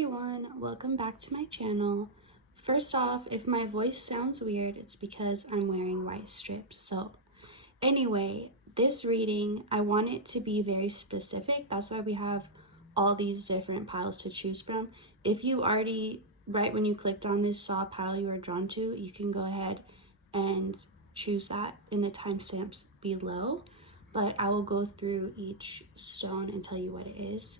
everyone, welcome back to my channel. First off, if my voice sounds weird, it's because I'm wearing white strips. So anyway, this reading, I want it to be very specific. That's why we have all these different piles to choose from. If you already, right when you clicked on this, saw a pile you were drawn to, you can go ahead and choose that in the timestamps below. But I will go through each stone and tell you what it is.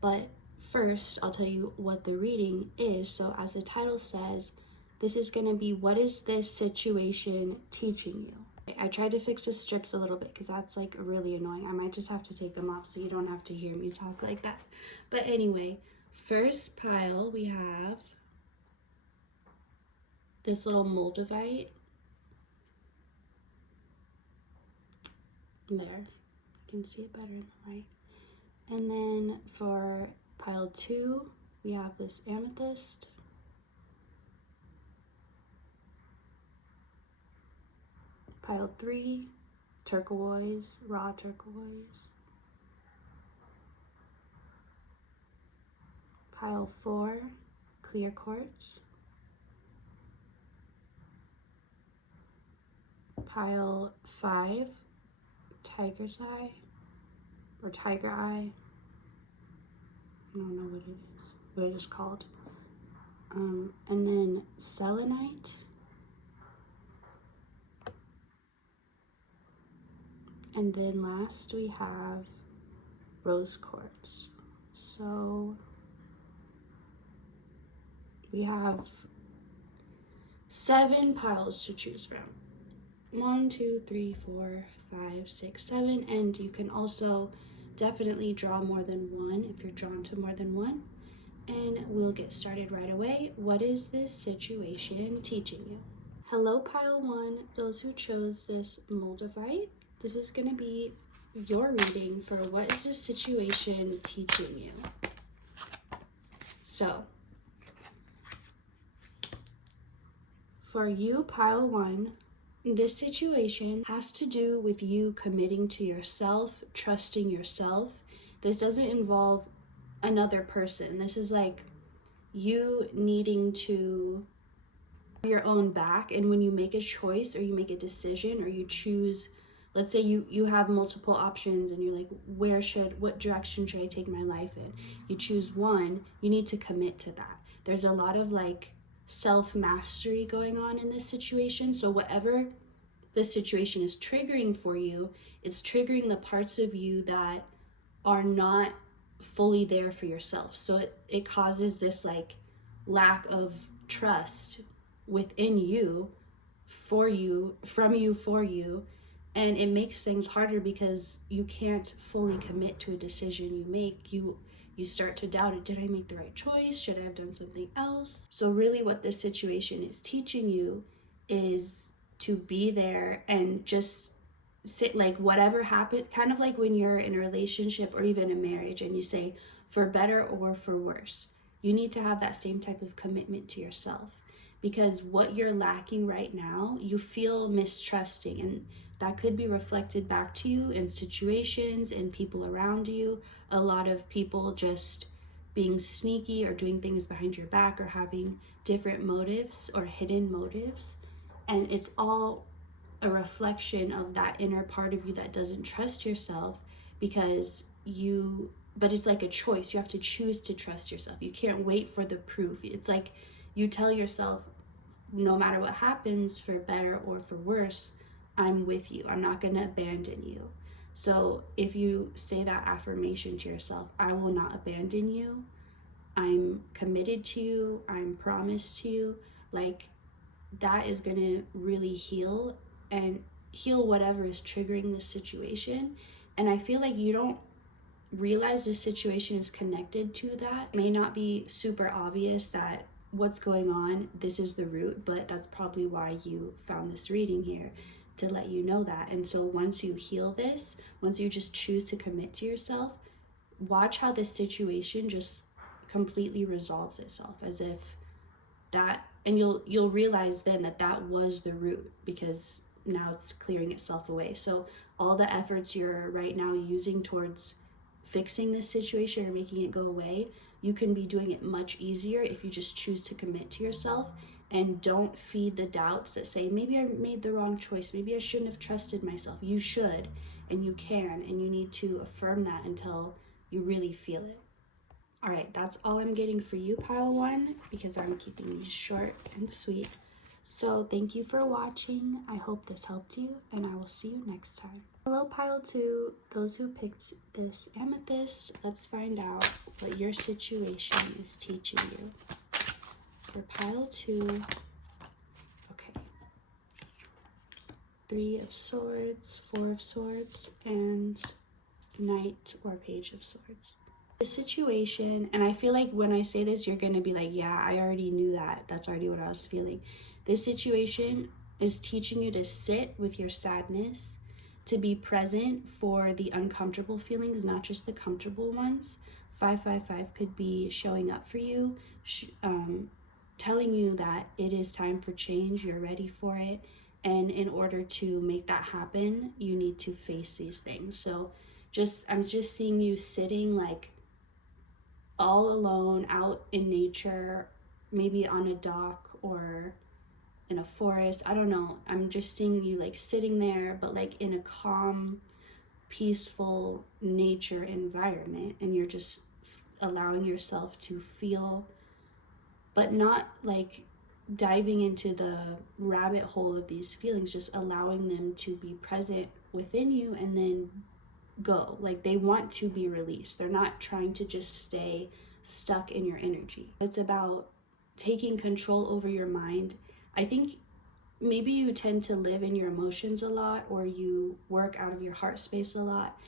But first, I'll tell you what the reading is. So as the title says, this is going to be, what is this situation teaching you? I tried to fix the strips a little bit because that's like really annoying. I might just have to take them off so you don't have to hear me talk like that. But anyway, first pile we have this little moldavite. There, you can see it better in the light. And then for pile 2, we have this amethyst. Pile 3, turquoise, raw turquoise. Pile 4, clear quartz. Pile 5, tiger's eye or tiger eye. I don't know what it is called. And then selenite. And then last we have rose quartz. So we have 7 piles to choose from. 1, 2, 3, 4, 5, 6, 7. And you can also definitely draw more than one if you're drawn to more than one. And we'll get started right away. What is this situation teaching you? Hello, pile 1, those who chose this moldavite. This is going to be your reading for what is this situation teaching you. So, for you, pile 1, this situation has to do with you committing to yourself, trusting yourself. This doesn't involve another person. This is like you needing to your own back. And when you make a choice or you make a decision or you choose, let's say you have multiple options and you're like, what direction should I take my life in? You choose one, you need to commit to that. There's a lot of like self-mastery going on in this situation. So whatever this situation is triggering for you, it's triggering the parts of you that are not fully there for yourself. So it causes this like lack of trust within you, for you, from you, for you. And it makes things harder because you can't fully commit to a decision you make. You start to doubt it. Did I make the right choice? Should I have done something else? So really what this situation is teaching you is to be there and just sit, like whatever happened, kind of like when you're in a relationship or even a marriage and you say for better or for worse. You need to have that same type of commitment to yourself, because what you're lacking right now, you feel mistrusting, and that could be reflected back to you in situations and people around you. A lot of people just being sneaky or doing things behind your back or having different motives or hidden motives. And it's all a reflection of that inner part of you that doesn't trust yourself, but it's like a choice. You have to choose to trust yourself. You can't wait for the proof. It's like you tell yourself, no matter what happens, for better or for worse, I'm with you. I'm not going to abandon you. So if you say that affirmation to yourself, I will not abandon you. I'm committed to you. I'm promised to you. Like, that is going to really heal whatever is triggering this situation. And I feel like you don't realize this situation is connected to that. It may not be super obvious that what's going on, this is the root, but that's probably why you found this reading here, to let you know that. And so once you heal this, once you just choose to commit to yourself, watch how this situation just completely resolves itself, as if that, and you'll realize then that was the root, because now it's clearing itself away. So all the efforts you're right now using towards fixing this situation or making it go away, you can be doing it much easier if you just choose to commit to yourself and don't feed the doubts that say, maybe I made the wrong choice, maybe I shouldn't have trusted myself. You should, and you can, and you need to affirm that until you really feel it. All right, that's all I'm getting for you, pile one, because I'm keeping these short and sweet. So thank you for watching. I hope this helped you, and I will see you next time. Hello, pile two, those who picked this amethyst. Let's find out what your situation is teaching you. For pile two, okay. 3 of Swords, 4 of Swords, and Knight or Page of Swords. This situation, and I feel like when I say this, you're going to be like, yeah, I already knew that. That's already what I was feeling. This situation is teaching you to sit with your sadness, to be present for the uncomfortable feelings, not just the comfortable ones. 555 could be showing up for you, telling you that it is time for change, you're ready for it, and in order to make that happen, you need to face these things. So I'm just seeing you sitting like all alone out in nature, maybe on a dock or in a forest. I don't know. I'm just seeing you like sitting there, but like in a calm, peaceful nature environment, and you're just allowing yourself to feel, but not like diving into the rabbit hole of these feelings, just allowing them to be present within you and then go. Like they want to be released. They're not trying to just stay stuck in your energy. It's about taking control over your mind. I think maybe you tend to live in your emotions a lot, or you work out of your heart space a lot,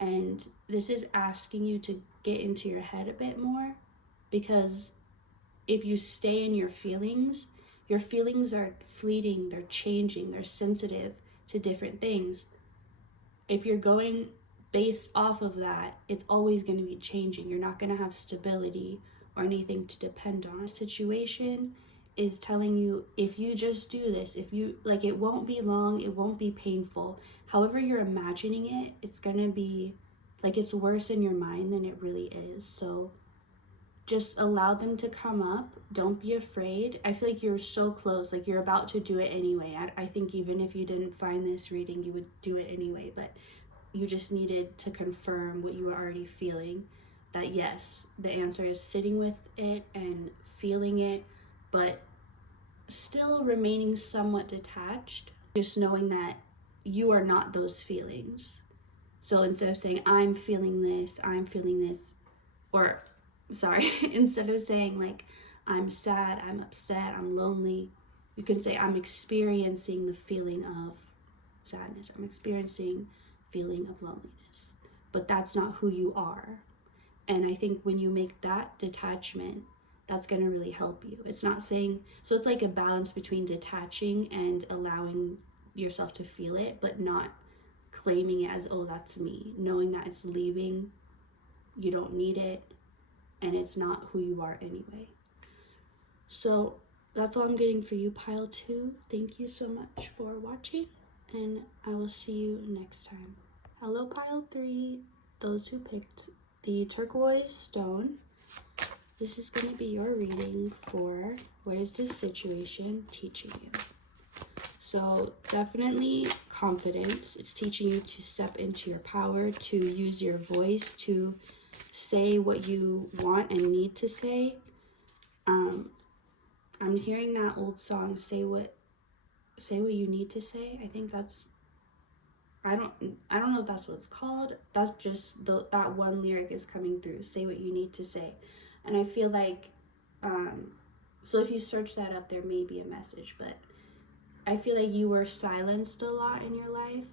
and this is asking you to get into your head a bit more, because if you stay in your feelings are fleeting, they're changing, they're sensitive to different things. If you're going based off of that, it's always going to be changing. You're not going to have stability or anything to depend on. The situation is telling you, if you just do this, if you like, it won't be long, it won't be painful. However you're imagining it, it's going to be like it's worse in your mind than it really is. So just allow them to come up. Don't be afraid. I feel like you're so close, like you're about to do it anyway. I think even if you didn't find this reading, you would do it anyway, but you just needed to confirm what you were already feeling, that yes, the answer is sitting with it and feeling it, but still remaining somewhat detached, just knowing that you are not those feelings. So instead of saying, I'm feeling this, or sorry, instead of saying like, I'm sad, I'm upset, I'm lonely, you can say, I'm experiencing the feeling of sadness, I'm experiencing feeling of loneliness, but that's not who you are. And I think when you make that detachment, that's going to really help you. It's not saying, so it's like a balance between detaching and allowing yourself to feel it, but not claiming it as, oh, that's me, knowing that it's leaving, you don't need it, and it's not who you are anyway. So that's all I'm getting for you, pile two. Thank you so much for watching, and I will see you next time. Hello, pile three, those who picked the turquoise stone. This is going to be your reading for what is this situation teaching you. So definitely confidence. It's teaching you to step into your power, to use your voice, to say what you want and need to say. I'm hearing that old song, say what you need to say. I think that's, I don't know if that's what it's called. That's just that one lyric is coming through. Say what you need to say. And I feel like, so if you search that up, there may be a message, but I feel like you were silenced a lot in your life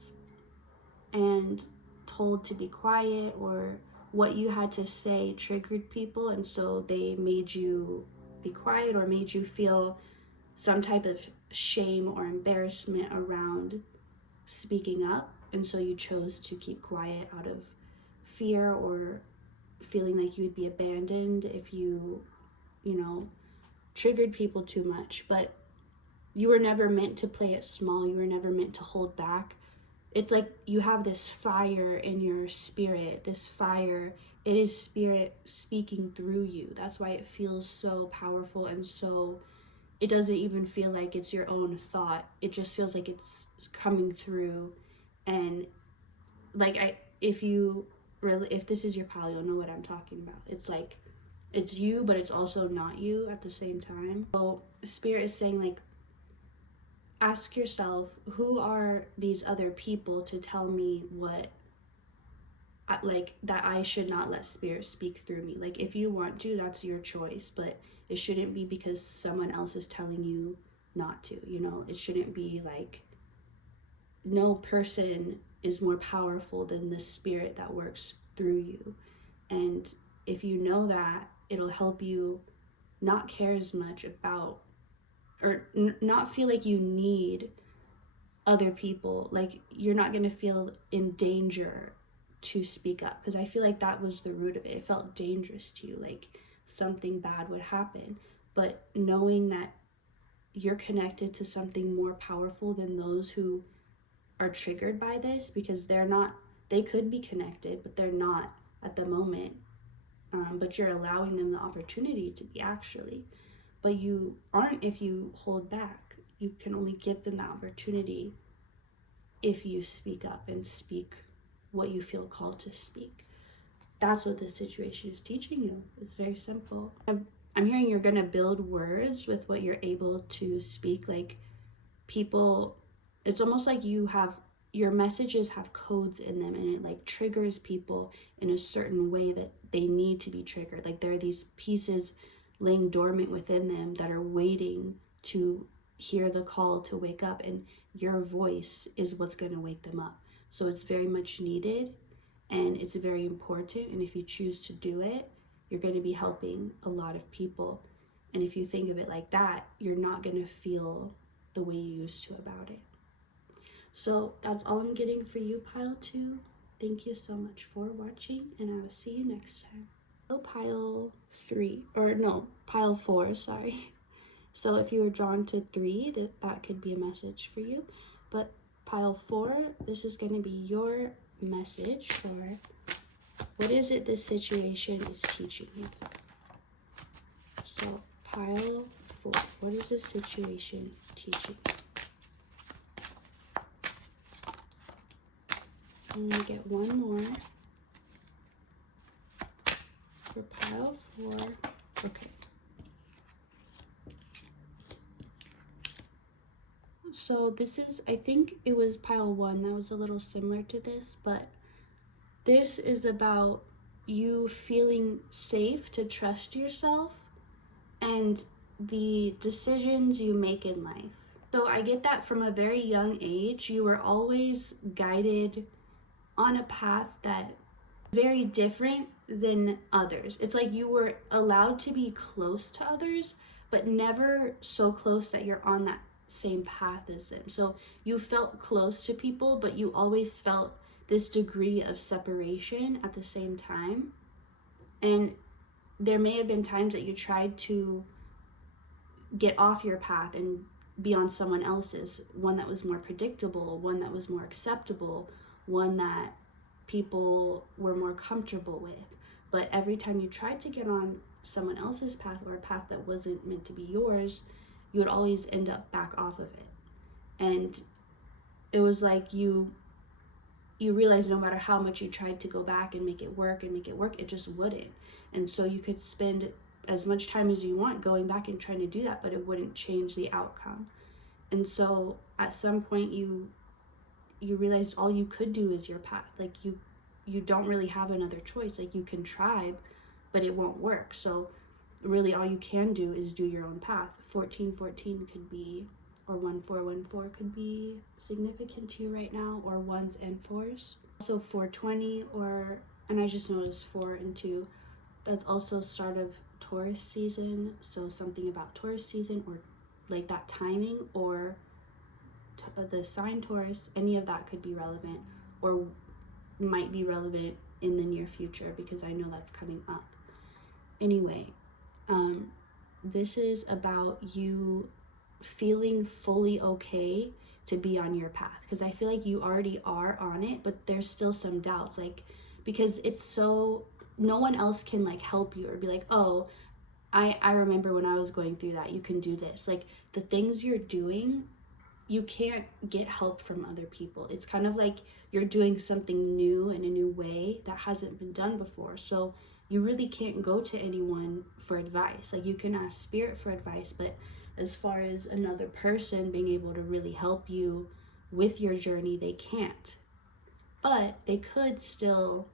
and told to be quiet, or what you had to say triggered people, and so they made you be quiet or made you feel some type of shame or embarrassment around speaking up, and so you chose to keep quiet out of fear or feeling like you would be abandoned if you triggered people too much. But you were never meant to play it small. You were never meant to hold back. it's like you have this fire in your spirit, this fire. It is spirit speaking through you. That's why it feels so powerful, and so it doesn't even feel like it's your own thought. It just feels like it's coming through. And like, if this is your pal, you'll know what I'm talking about. It's like it's you, but it's also not you at the same time. So spirit is saying, like, ask yourself, who are these other people to tell me what, like, that I should not let spirit speak through me. Like, if you want to, that's your choice, but it shouldn't be because someone else is telling you not to, you know. It shouldn't be like, no person is more powerful than the spirit that works through you. And if you know that, it'll help you not care as much about, or not feel like you need other people. Like, you're not going to feel in danger to speak up, because I feel like that was the root of it. It felt dangerous to you, like something bad would happen. But knowing that you're connected to something more powerful than those who are triggered by this, because they're not, they could be connected, but they're not at the moment. But you're allowing them the opportunity to be, actually. But you aren't if you hold back. You can only give them the opportunity if you speak up and speak what you feel called to speak. That's what this situation is teaching you. It's very simple. I'm hearing you're going to build words with what you're able to speak. Like, people, it's almost like you have, your messages have codes in them, and it like triggers people in a certain way that they need to be triggered. Like, there are these pieces laying dormant within them that are waiting to hear the call to wake up, and your voice is what's going to wake them up. So it's very much needed, and it's very important, and if you choose to do it, you're going to be helping a lot of people. And if you think of it like that, you're not going to feel the way you used to about it. So that's all I'm getting for you, pile 2. Thank you so much for watching, and I will see you next time. So pile 3, or no, pile 4, sorry. So if you were drawn to 3, that could be a message for you. But pile 4, this is going to be your message for what is it this situation is teaching you. So pile 4, what is this situation teaching you? I'm going to get one more for pile 4. Okay. So this is, I think it was pile 1 that was a little similar to this, but this is about you feeling safe to trust yourself and the decisions you make in life. So I get that from a very young age, you were always guided on a path that very different than others. It's like you were allowed to be close to others, but never so close that you're on that same path as them. So you felt close to people, but you always felt this degree of separation at the same time. And there may have been times that you tried to get off your path and be on someone else's, one that was more predictable, one that was more acceptable, one that people were more comfortable with. But every time you tried to get on someone else's path, or a path that wasn't meant to be yours, you would always end up back off of it. And it was like you realized no matter how much you tried to go back and make it work, it just wouldn't. And so you could spend as much time as you want going back and trying to do that, but it wouldn't change the outcome. And so at some point you realized all you could do is your path. Like, you don't really have another choice. Like, you can try, but it won't work. So really all you can do is do your own path. 1414 could be, or 1414 could be significant to you right now, or 1s and 4s. Also 420, or, and I just noticed 4 and 2, that's also start of Taurus season. So something about Taurus season, or like that timing, or the sign Taurus, any of that could be relevant, or might be relevant in the near future, because I know that's coming up. Anyway, this is about you feeling fully okay to be on your path, because I feel like you already are on it, but there's still some doubts, like, because it's so, no one else can like help you or be like, oh, I remember when I was going through that, you can do this. Like, the things you're doing, you can't get help from other people. It's kind of like you're doing something new in a new way that hasn't been done before. So you really can't go to anyone for advice. Like, you can ask spirit for advice, but as far as another person being able to really help you with your journey, they can't. But they could still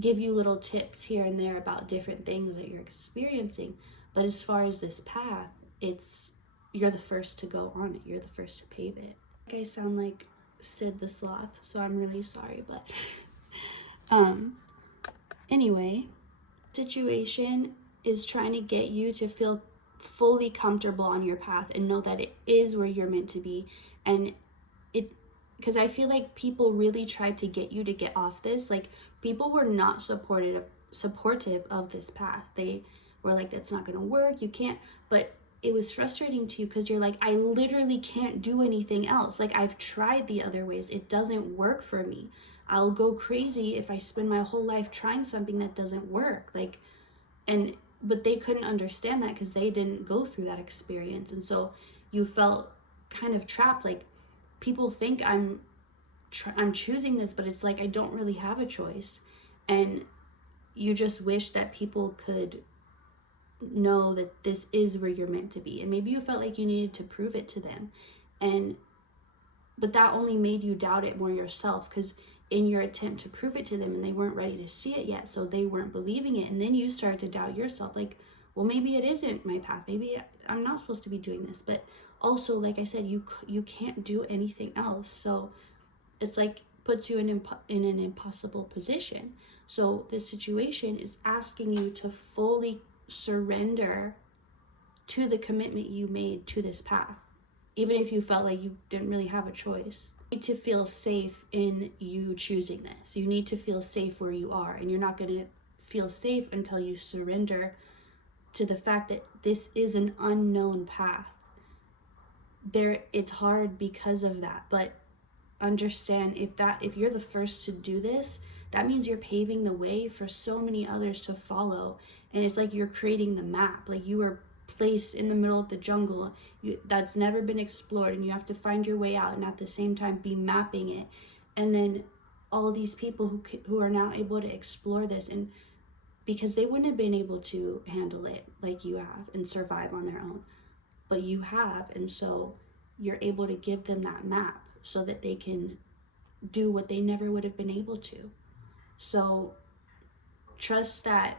give you little tips here and there about different things that you're experiencing. But as far as this path, it's, you're the first to go on it. You're the first to pave it. I sound like Sid the Sloth, so I'm really sorry, but anyway, situation is trying to get you to feel fully comfortable on your path and know that it is where you're meant to be. And it, because I feel like people really tried to get you to get off this. Like, people were not supportive of this path. They were like, that's not going to work, you can't. But it was frustrating to you because you're like, I literally can't do anything else. Like, I've tried the other ways, it doesn't work for me. I'll go crazy if I spend my whole life trying something that doesn't work. Like, and but they couldn't understand that because they didn't go through that experience. And so you felt kind of trapped. Like, people think I'm choosing this, but it's like I don't really have a choice. And you just wish that people could know that this is where you're meant to be. And maybe you felt like you needed to prove it to them, and but that only made you doubt it more yourself, because in your attempt to prove it to them, and they weren't ready to see it yet, so they weren't believing it, and then you started to doubt yourself, like, well, maybe it isn't my path, maybe I'm not supposed to be doing this. But also, like I said, you can't do anything else. So it's like puts you in an impossible position. So this situation is asking you to fully surrender to the commitment you made to this path, even if you felt like you didn't really have a choice. You need to feel safe in you choosing this. You need to feel safe where you are, and you're not going to feel safe until you surrender to the fact that this is an unknown path. It's hard because of that, but understand, if you're the first to do this, that means you're paving the way for so many others to follow. And it's like you're creating the map. Like, you are placed in the middle of the jungle that's never been explored, and you have to find your way out, and at the same time be mapping it. And then all these people who are now able to explore this, and because they wouldn't have been able to handle it like you have and survive on their own, but you have. And so you're able to give them that map so that they can do what they never would have been able to. So trust that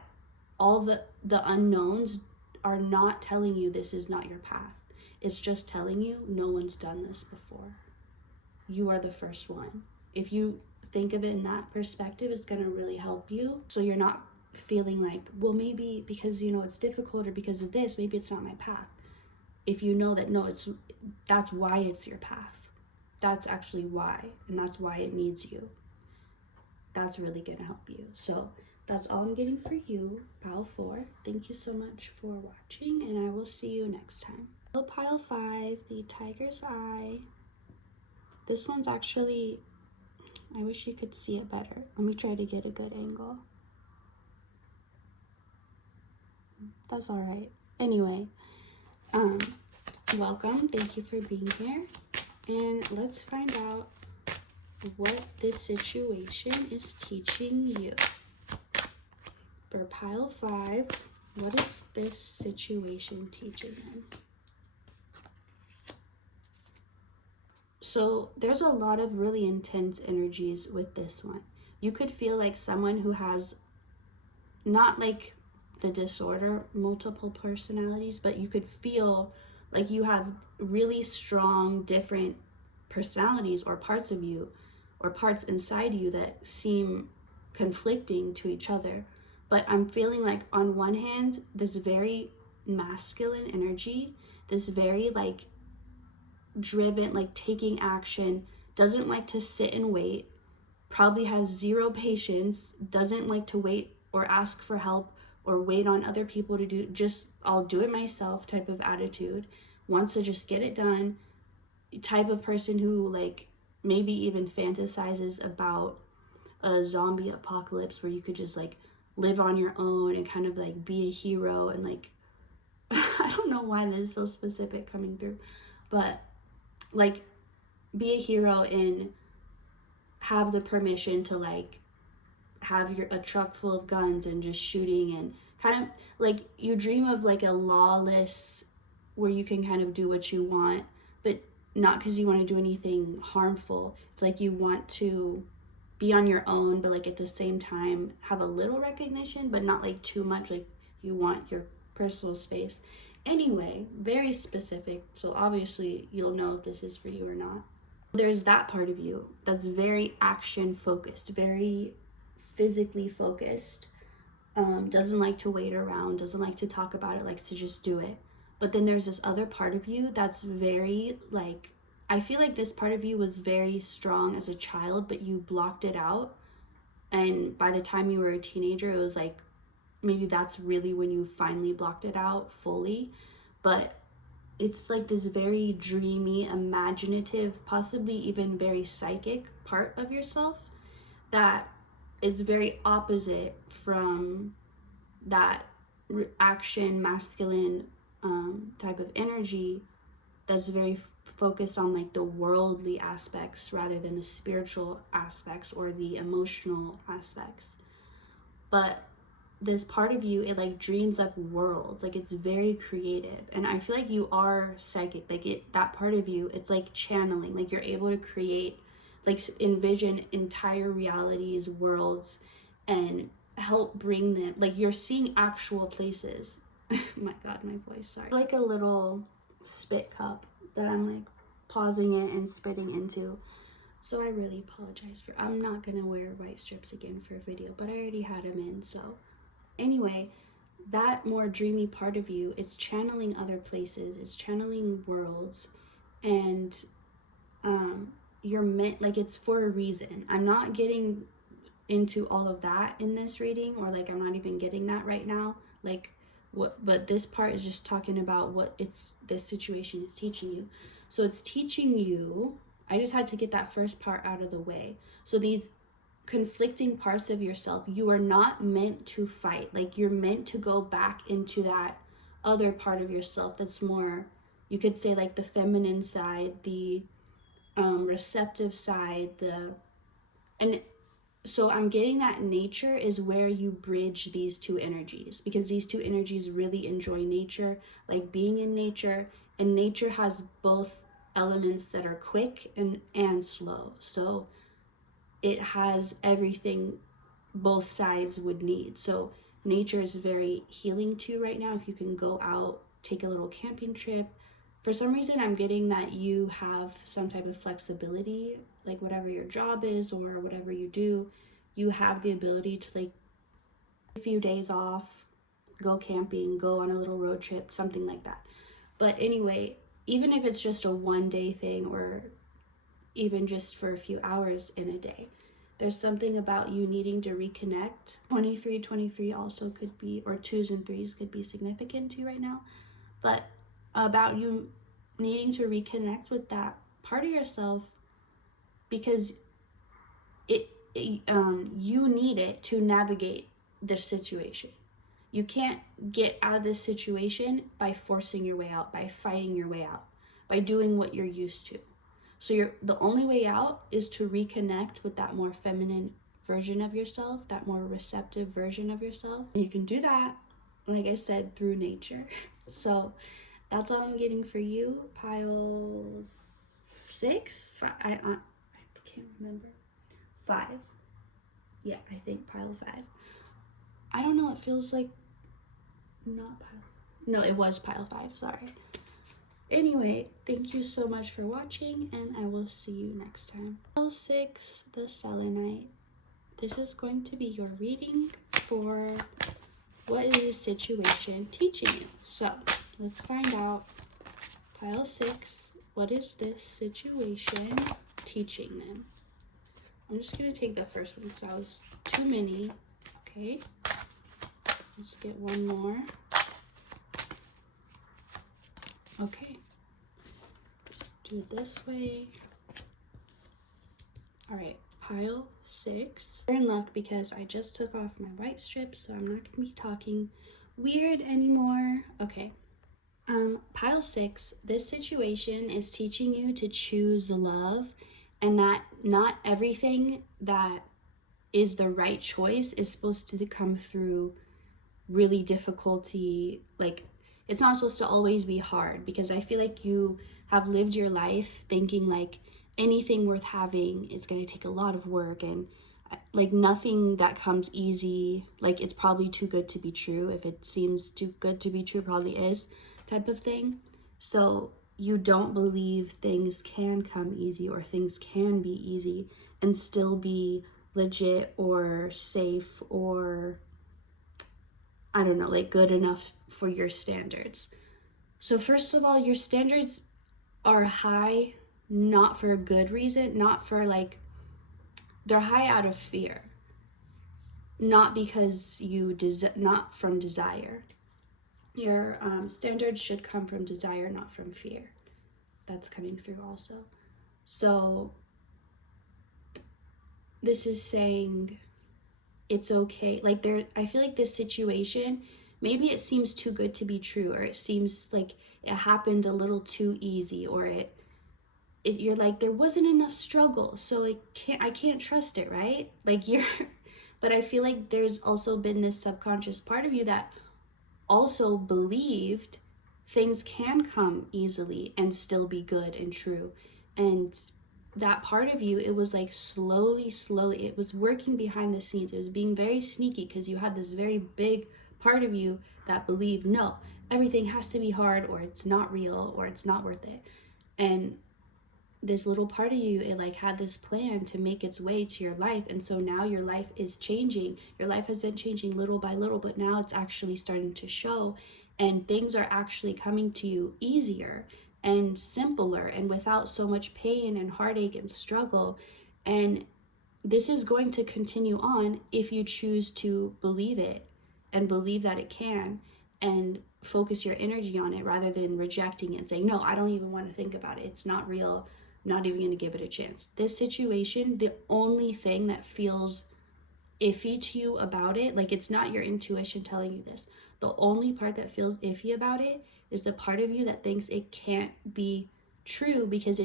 all the unknowns are not telling you this is not your path. It's just telling you no one's done this before. You are the first one. If you think of it in that perspective, it's going to really help you. So you're not feeling like, well, maybe because, it's difficult, or because of this, maybe it's not my path. If you know that, no, that's why it's your path. That's actually why, and that's why it needs you. That's really going to help you. So that's all I'm getting for you, Pile 4. Thank you so much for watching, and I will see you next time. Pile 5, the Tiger's Eye. This one's actually, I wish you could see it better. Let me try to get a good angle. That's all right. Anyway, welcome. Thank you for being here. And let's find out what this situation is teaching you. For Pile 5, what is this situation teaching them? So there's a lot of really intense energies with this one. You could feel like someone who has, not like the disorder, multiple personalities, but you could feel like you have really strong different personalities, or parts of you, or parts inside you that seem conflicting to each other. But I'm feeling like, on one hand, this very masculine energy, this very like driven, like taking action, doesn't like to sit and wait, probably has zero patience, doesn't like to wait or ask for help or wait on other people to do, just I'll do it myself type of attitude, wants to just get it done, type of person who like maybe even fantasizes about a zombie apocalypse where you could just like live on your own and kind of like be a hero and like I don't know why this is so specific coming through, but like be a hero and have the permission to like have a truck full of guns and just shooting, and kind of like you dream of like a lawless where you can kind of do what you want, but not because you want to do anything harmful. It's like you want to be on your own, but like at the same time have a little recognition, but not like too much. Like you want your personal space. Anyway, very specific. So obviously you'll know if this is for you or not. There's that part of you that's very action focused, very physically focused, doesn't like to wait around, doesn't like to talk about it, likes to just do it. But then there's this other part of you that's very like, I feel like this part of you was very strong as a child, but you blocked it out. And by the time you were a teenager, it was like, maybe that's really when you finally blocked it out fully. But it's like this very dreamy, imaginative, possibly even very psychic part of yourself that is very opposite from that action, masculine type of energy that's very focused on like the worldly aspects rather than the spiritual aspects or the emotional aspects. But this part of you, it like dreams up worlds, like it's very creative, and I feel like you are psychic, like it, that part of you, it's like channeling, like you're able to create, like envision entire realities, worlds, and help bring them, like you're seeing actual places. My god, my voice, sorry. Like a little spit cup that I'm like pausing it and spitting into. So I really apologize for, I'm not gonna wear white strips again for a video, but I already had them in. So anyway, that more dreamy part of you, it's channeling other places, it's channeling worlds, and you're meant, like it's for a reason. I'm not getting into all of that in this reading, or like I'm not even getting that right now, like what, but this part is just talking about what it's, this situation is teaching you. So it's teaching you, I just had to get that first part out of the way. So these conflicting parts of yourself, you are not meant to fight, like you're meant to go back into that other part of yourself that's more, you could say like the feminine side, the receptive side, the, and so I'm getting that nature is where you bridge these two energies, because these two energies really enjoy nature, like being in nature, and nature has both elements that are quick and slow. So it has everything both sides would need. So nature is very healing to you right now. If you can go out, take a little camping trip. For some reason, I'm getting that you have some type of flexibility, like whatever your job is or whatever you do, you have the ability to like a few days off, go camping, go on a little road trip, something like that. But anyway, even if it's just a 1 day thing or even just for a few hours in a day, there's something about you needing to reconnect. 23 also could be, or 2s and 3s could be significant to you right now, but about you needing to reconnect with that part of yourself, because you need it to navigate the situation. You can't get out of this situation by forcing your way out, by fighting your way out, by doing what you're used to. So the only way out is to reconnect with that more feminine version of yourself, that more receptive version of yourself. And you can do that, like I said, through nature. So that's all I'm getting for you. Pile 6? I can't remember. 5. Yeah, I think pile 5. I don't know, it feels like not pile. No, it was pile 5, sorry. Anyway, thank you so much for watching, and I will see you next time. Pile 6, the selenite. This is going to be your reading for what is the situation teaching you. So let's find out. Pile 6, what is this situation teaching them? I'm just going to take the first one because that was too many. Okay, let's get one more. Okay, let's do it this way. All right, pile 6. You're in luck because I just took off my white strips, so I'm not gonna be talking weird anymore. Okay. Pile 6, this situation is teaching you to choose love, and that not everything that is the right choice is supposed to come through really difficulty. Like, it's not supposed to always be hard, because I feel like you have lived your life thinking like anything worth having is going to take a lot of work, and like nothing that comes easy, like it's probably too good to be true. If it seems too good to be true, probably is, type of thing. So you don't believe things can come easy or things can be easy and still be legit or safe or, I don't know, like good enough for your standards. So first of all, your standards are high not for a good reason, not for like, they're high out of fear, not because not from desire. Your standards should come from desire, not from fear. That's coming through also. So this is saying it's okay. Like, I feel like this situation, maybe it seems too good to be true, or it seems like it happened a little too easy, or you're like, there wasn't enough struggle, so I can't trust it, right? Like, you're but I feel like there's also been this subconscious part of you that also believed things can come easily and still be good and true. And that part of you, it was like slowly, it was working behind the scenes. It was being very sneaky, because you had this very big part of you that believed, no, everything has to be hard, or it's not real, or it's not worth it. And this little part of you, it like had this plan to make its way to your life. And so now your life is changing. Your life has been changing little by little, but now it's actually starting to show, and things are actually coming to you easier and simpler and without so much pain and heartache and struggle. And this is going to continue on if you choose to believe it and believe that it can, and focus your energy on it rather than rejecting it and saying, no, I don't even want to think about it, it's not real, I'm not even going to give it a chance. This situation, the only thing that feels iffy to you about it, like it's not your intuition telling you this, the only part that feels iffy about it is the part of you that thinks it can't be true because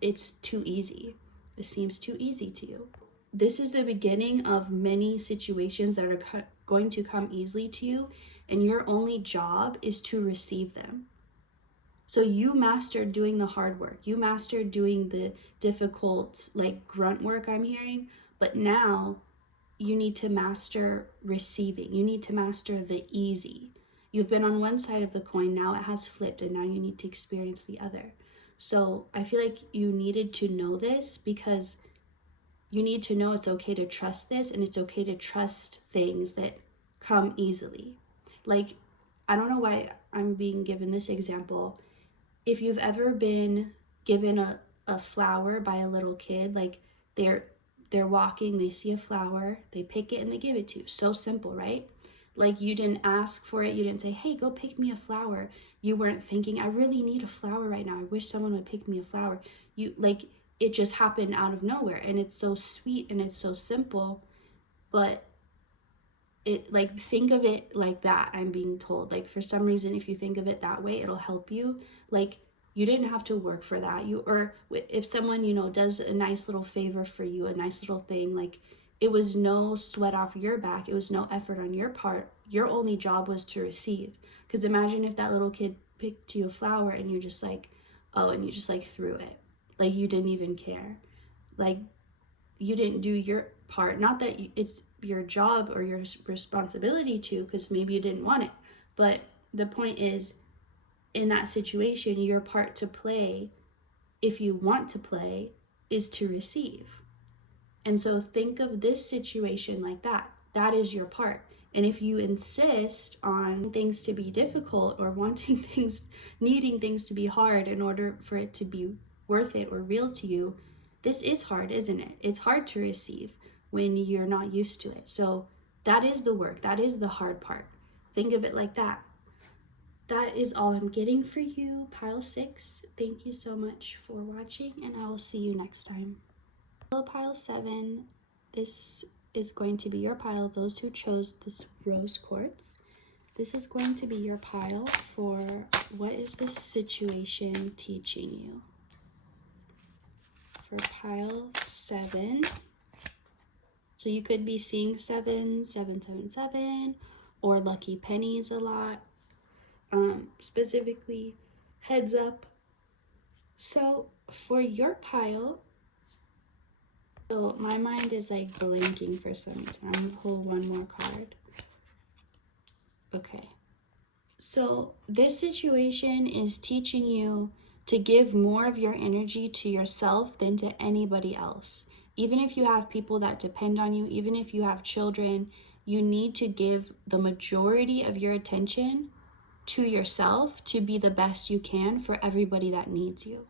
it's too easy. It seems too easy to you. This is the beginning of many situations that are going to come easily to you, and your only job is to receive them. So you mastered doing the hard work. You mastered doing the difficult, like grunt work I'm hearing, but now you need to master receiving. You need to master the easy. You've been on one side of the coin, now it has flipped, and now you need to experience the other. So I feel like you needed to know this, because you need to know it's okay to trust this, and it's okay to trust things that come easily. Like, I don't know why I'm being given this example. If you've ever been given a flower by a little kid, like they're walking, they see a flower, they pick it and they give it to you. So simple, right? Like, you didn't ask for it, you didn't say, hey, go pick me a flower. You weren't thinking, I really need a flower right now, I wish someone would pick me a flower. You like, it just happened out of nowhere, and it's so sweet and it's so simple. But it, like, think of it like that. I'm being told, like, for some reason, if you think of it that way, it'll help you. Like, you didn't have to work for that. Or if someone, does a nice little favor for you, a nice little thing, like, it was no sweat off your back, it was no effort on your part. Your only job was to receive. Because imagine if that little kid picked you a flower and you're just like, oh, and you just like threw it, like you didn't even care. Like, you didn't do your part. Not that it's your job or your responsibility to, because maybe you didn't want it, but the point is, in that situation, your part to play, if you want to play, is to receive. And so think of this situation like that. That is your part. And if you insist on things to be difficult, or wanting things, needing things to be hard in order for it to be worth it or real to you, this is hard, isn't it? It's hard to receive when you're not used to it. So that is the work. That is the hard part. Think of it like that. that is all I'm getting for you, pile 6. Thank you so much for watching, and I will see you next time. Hello, pile 7. This is going to be your pile, those who chose this rose quartz. This is going to be your pile for what is this situation teaching you? For pile 7. So you could be seeing 7, 7, 7, 7, or lucky pennies a lot. Specifically, heads up. So for your pile, so my mind is like blinking for some reason. I'm gonna pull one more card. Okay. So this situation is teaching you to give more of your energy to yourself than to anybody else. Even if you have people that depend on you, even if you have children, you need to give the majority of your attention to yourself to be the best you can for everybody that needs you.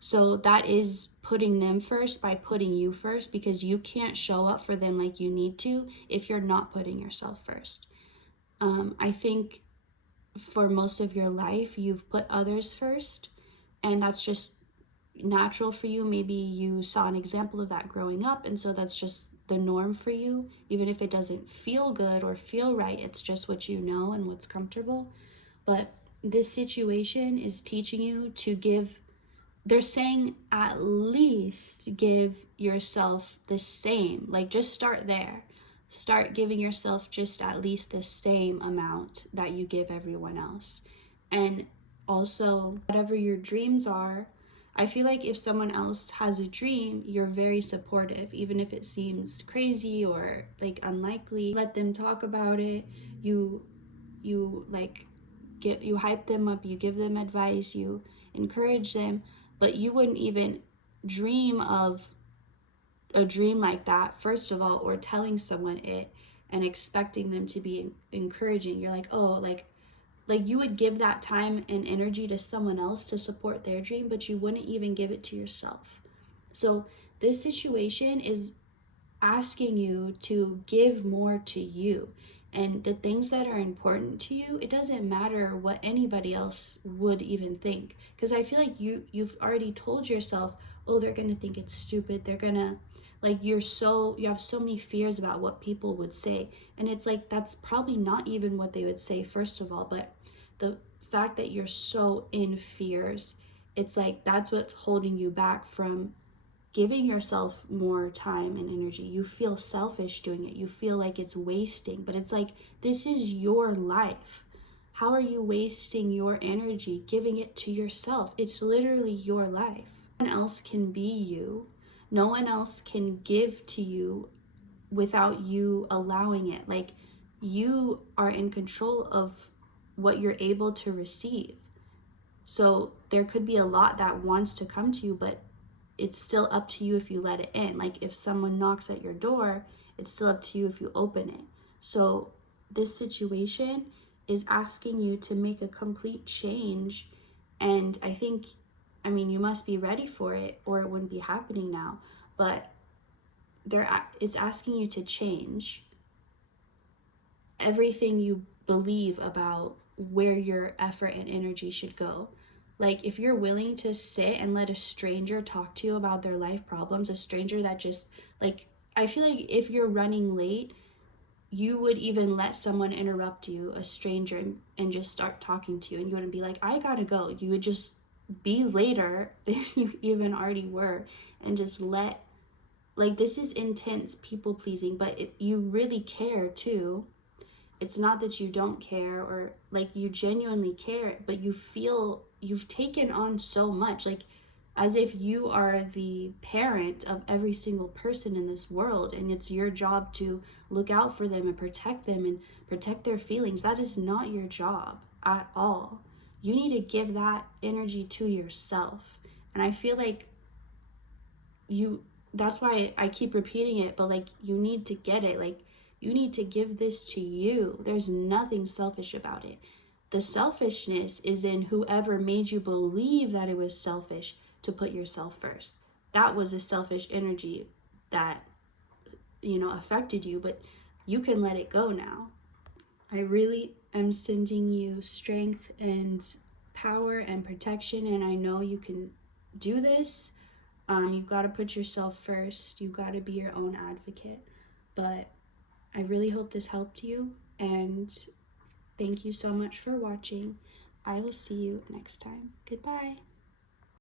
So that is putting them first by putting you first, because you can't show up for them like you need to if you're not putting yourself first. I think for most of your life you've put others first, and that's just natural for you. Maybe you saw an example of that growing up, and so that's just the norm for you. Even if it doesn't feel good or feel right, it's just what you know and what's comfortable. But this situation is teaching you to give, they're saying at least give yourself the same. Like, just start there. Start giving yourself just at least the same amount that you give everyone else. And also, whatever your dreams are, I feel like if someone else has a dream, you're very supportive, even if it seems crazy or like unlikely. Let them talk about it. You like you hype them up, you give them advice, you encourage them, but you wouldn't even dream of a dream like that, first of all, or telling someone it and expecting them to be encouraging. You're like, oh, like you would give that time and energy to someone else to support their dream, but you wouldn't even give it to yourself. So this situation is asking you to give more to you, and the things that are important to you, it doesn't matter what anybody else would even think, because I feel like you've already told yourself, oh, they're gonna think it's stupid, they're gonna, like, you have so many fears about what people would say, and it's like that's probably not even what they would say, first of all. But the fact that you're so in fears, it's like that's what's holding you back from giving yourself more time and energy. You feel selfish doing it. You feel like it's wasting, but it's like, this is your life. How are you wasting your energy giving it to yourself? It's literally your life. No one else can be you. No one else can give to you without you allowing it. Like, you are in control of what you're able to receive. So there could be a lot that wants to come to you, but it's still up to you if you let it in. Like, if someone knocks at your door, it's still up to you if you open it. So this situation is asking you to make a complete change. And I think, I mean, you must be ready for it or it wouldn't be happening now. But it's asking you to change everything you believe about where your effort and energy should go. Like, if you're willing to sit and let a stranger talk to you about their life problems, a stranger that just, like, I feel like if you're running late, you would even let someone interrupt you, a stranger, and just start talking to you, and you wouldn't be like, I gotta go. You would just be later than you even already were, and just let, like, this is intense people pleasing, but you really care too. It's not that you don't care, or like, you genuinely care, but you feel you've taken on so much, like as if you are the parent of every single person in this world, and it's your job to look out for them and protect their feelings. That is not your job at all. You need to give that energy to yourself. And I feel like that's why I keep repeating it, but like, you need to get it. Like, you need to give this to you. There's nothing selfish about it. The selfishness is in whoever made you believe that it was selfish to put yourself first. That was a selfish energy that, affected you, but you can let it go now. I really am sending you strength and power and protection, and I know you can do this. You've got to put yourself first. You've got to be your own advocate. But I really hope this helped you, and thank you so much for watching. I will see you next time. Goodbye.